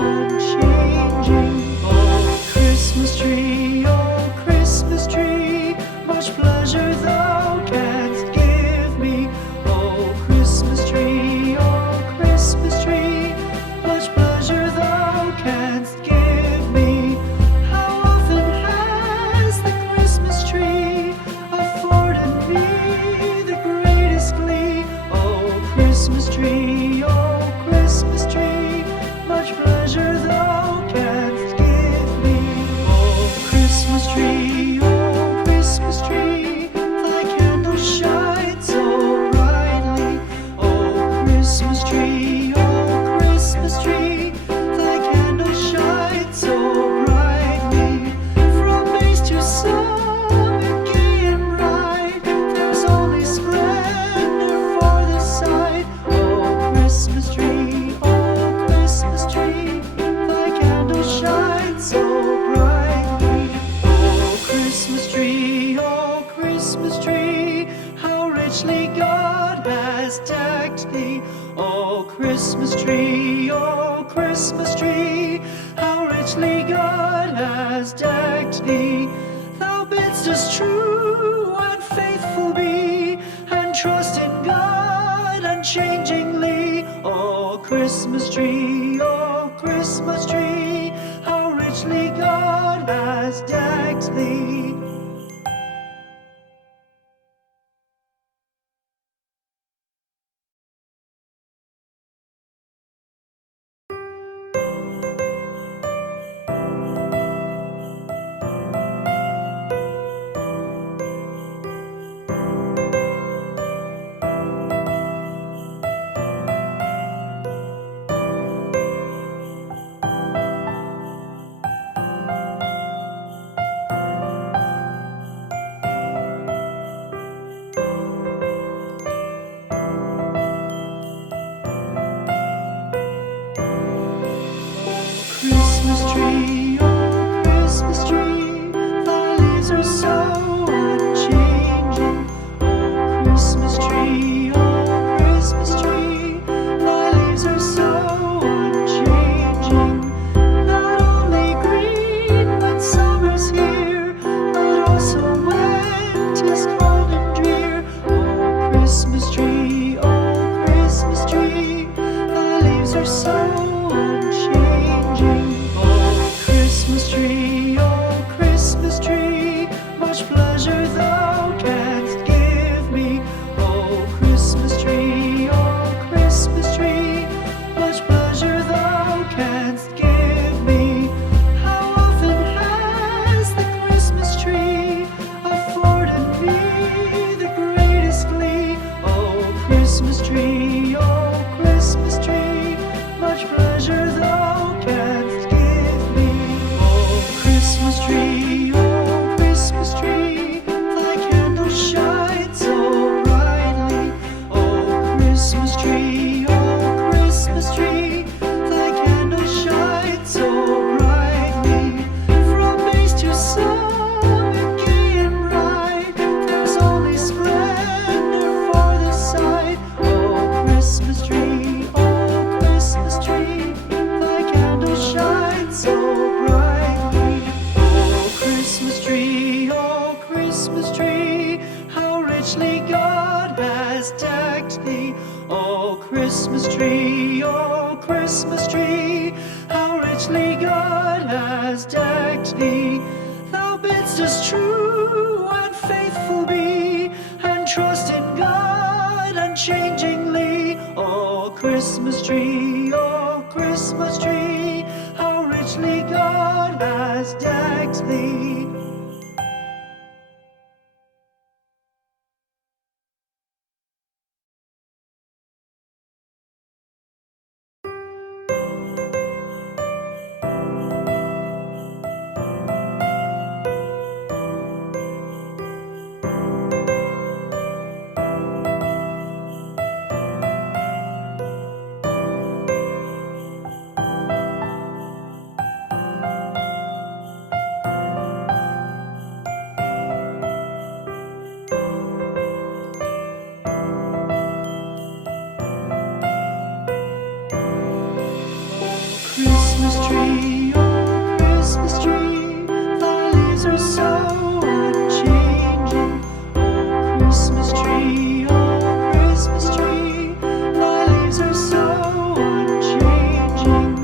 unchanging. Oh, Christmas tree, much pleasure thou canst give me. Oh, Christmas tree, much pleasure thou canst give me. How often has the Christmas tree afforded me the greatest glee? Oh, Christmas tree, much pleasure thou canst give me. Oh, Christmas tree, thy candle shines so brightly. Oh, Christmas tree, thy candle shines so brightly. From base to summit, gay and bright, there's only splendor for the sight. Oh, Christmas tree, thy candle shines so brightly. Oh, Christmas tree, how richly God has decked thee. Oh, Christmas tree, how richly God has decked thee. Thou bidst us true and faithful be, and trust in God unchangingly. Oh, Christmas tree, how richly God has decked thee. Christmas tree, thy leaves are so unchanging. Oh, Christmas tree, thy leaves are so unchanging. Not only green when summer's here, but also when 'tis cold and drear. Oh, Christmas tree, thy leaves are so unchanging. Oh, Christmas tree, much pleasure thou canst give me. Oh, Christmas tree, much pleasure thou canst give me. How often has the Christmas tree afforded me the greatest glee? Oh, Christmas tree, much pleasure thou canst give me. Oh, Christmas tree, thy candle shines so brightly. Oh, Christmas tree, thy candle shines so brightly. From base to summit, gay and bright, there's only splendor for the sight. Oh, Christmas tree, thy candle shines so brightly. Oh, Christmas tree, how richly God has decked thee. Oh, Christmas tree, how richly God has decked thee. Thou bidst us true and faithful be, and trust in God unchangingly. Oh, Christmas tree, how richly God has decked thee. tree, oh Christmas tree, thy leaves are so unchanging. Oh Christmas tree, oh Christmas tree, thy leaves are so unchanging.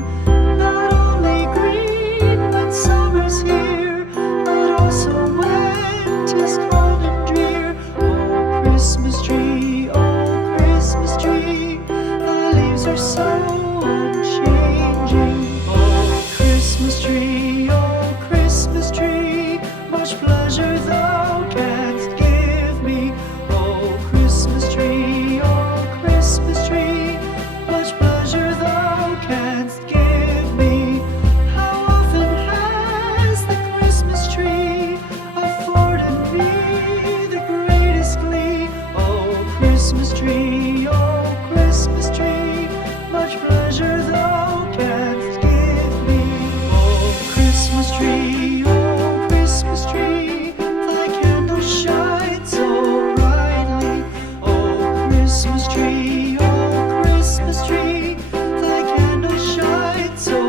Not only green when summer's here, but also when 'tis cold and drear. Oh Christmas tree, oh Christmas tree, thy leaves are so unchanging. Oh Christmas tree, much pleasure thou canst give me. Oh Christmas tree, much pleasure thou canst give me. How often has the Christmas tree afforded me the greatest glee? Oh Christmas tree, much pleasure thou canst give me. Oh Christmas tree, thy candles shine so brightly. Oh Christmas tree, thy candles shine so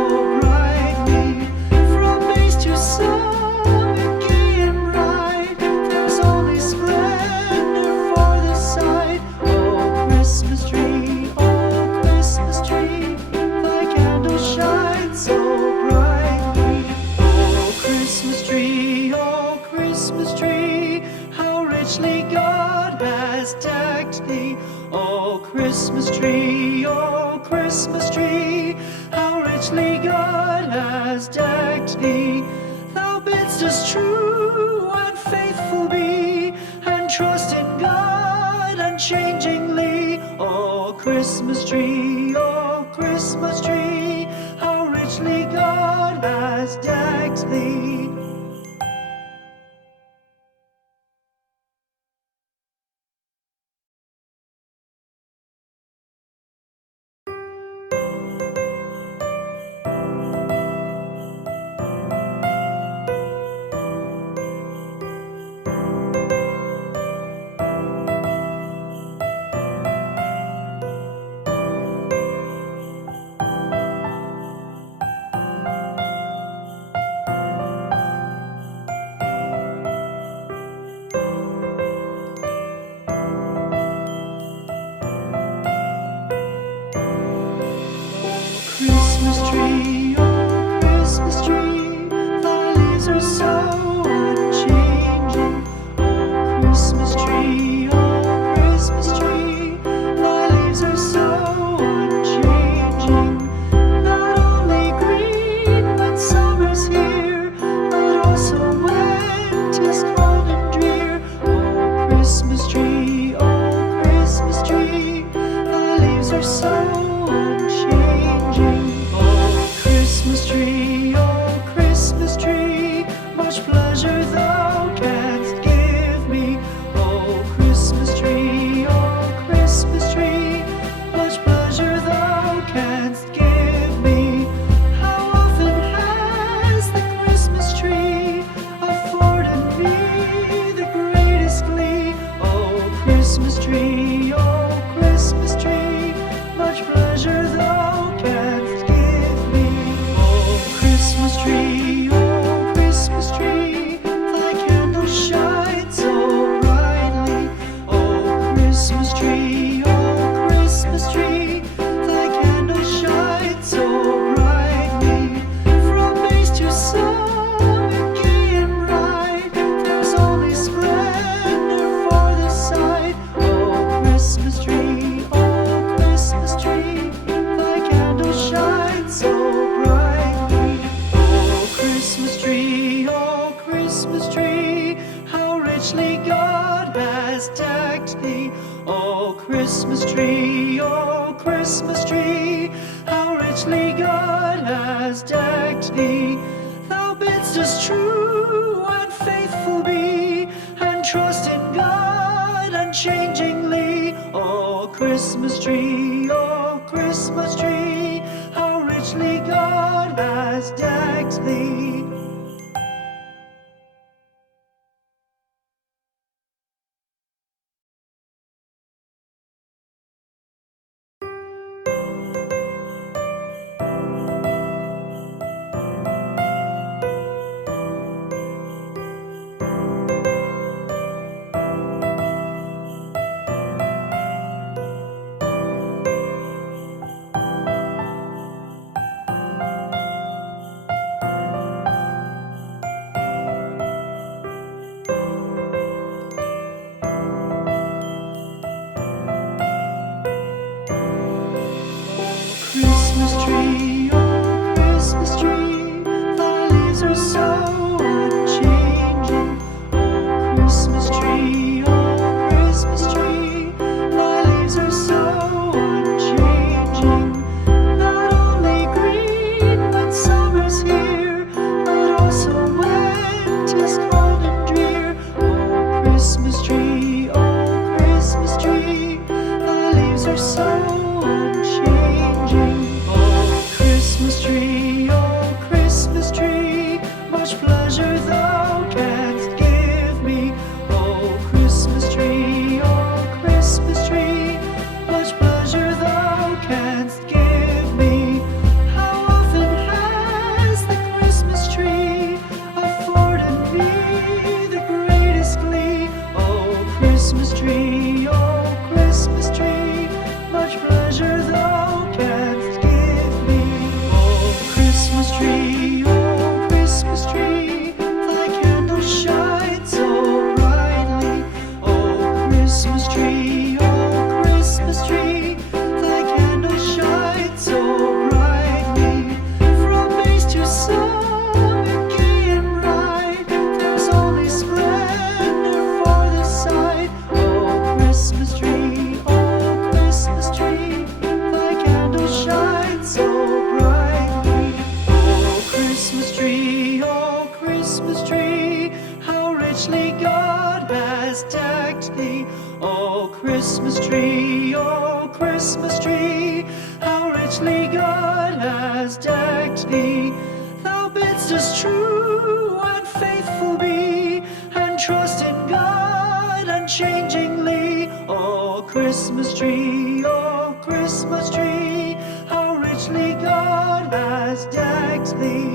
brightly. From base to summit, gay and bright, there's only splendor for the sight. Oh Christmas tree, thy candles shine so brightly. Oh Christmas tree, how richly God has decked thee. Oh Christmas tree, how richly God has decked thee. Thou bidst us true and faithful be, and trust in God unchangingly. Oh Christmas tree, how richly God has decked thee. Christmas tree, oh Christmas tree, thy leaves are so unchanging. Oh Christmas tree, thy leaves are so unchanging. Not only green when summer's here, but also when 'tis cold and drear. Oh Christmas tree, thy leaves are so unchanging. Oh Christmas tree, much pleasure thou canst give me. Oh Christmas tree, much pleasure thou canst give me. How often has the Christmas tree afforded me the greatest glee? Oh Christmas tree, much pleasure thou canst give me. Oh Christmas tree, thy candles shine so brightly. Oh Christmas tree, thy candles shine so brightly. From base to summit, gay and bright, there's only splendor for the sight. Oh Christmas tree, thy candles shine so brightly. Oh Christmas tree, how richly God has decked thee. Oh Christmas tree, how richly God has decked thee. Thou bidst us true and faithful be, and trust in God unchangingly. Oh Christmas tree, how richly God has decked thee. tree, oh Christmas tree, thy candle shines so brightly. Oh Christmas tree, thy candle shines so brightly. From base to summit, gay and bright, there's only splendor for the sight. Oh Christmas tree, thy candle shines so brightly. Oh Christmas tree, how richly God has decked thee. Oh Christmas tree, how richly God has decked thee. Thou bidst us true and faithful be, and trust in God unchangingly. Oh Christmas tree, how richly God has decked thee.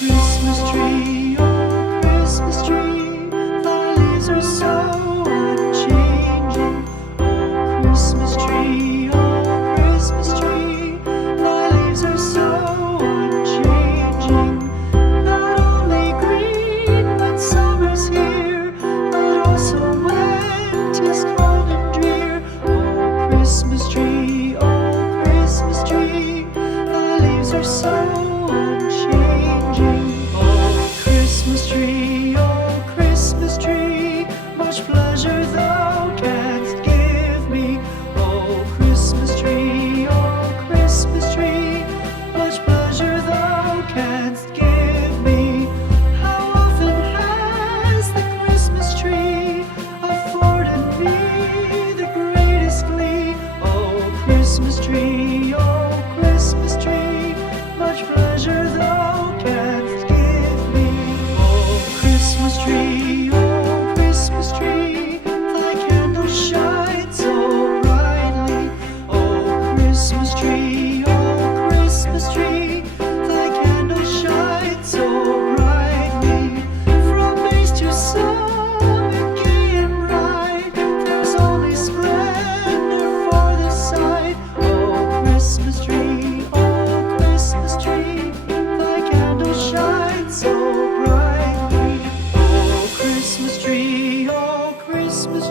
Christmas tree, oh Christmas tree, thy leaves are so unchanging. Oh Christmas tree, thy leaves are so unchanging. Not only green when summer's here, but also when 'tis cold and drear. Oh Christmas tree, thy leaves are so unchanging. Oh Christmas tree, much pleasure thou canst give me. Oh Christmas tree, much pleasure thou canst give me. How often has the Christmas tree afforded me the greatest glee. Oh Christmas tree, much pleasure thou canst give me. Oh Christmas tree, thy candle shines so brightly. Oh Christmas tree, thy candle shines so brightly. From base to summit, gay and bright, there's only splendor for the sight. Oh Christmas tree, thy candle shines so brightly. Oh Christmas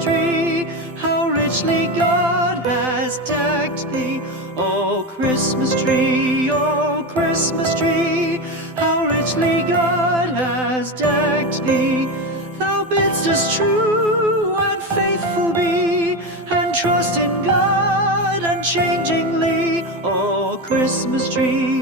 tree, how richly God has decked thee. Oh Christmas tree, how richly God has decked thee. Thou bidst us true and faithful be, and trust in God unchangingly. Oh Christmas tree,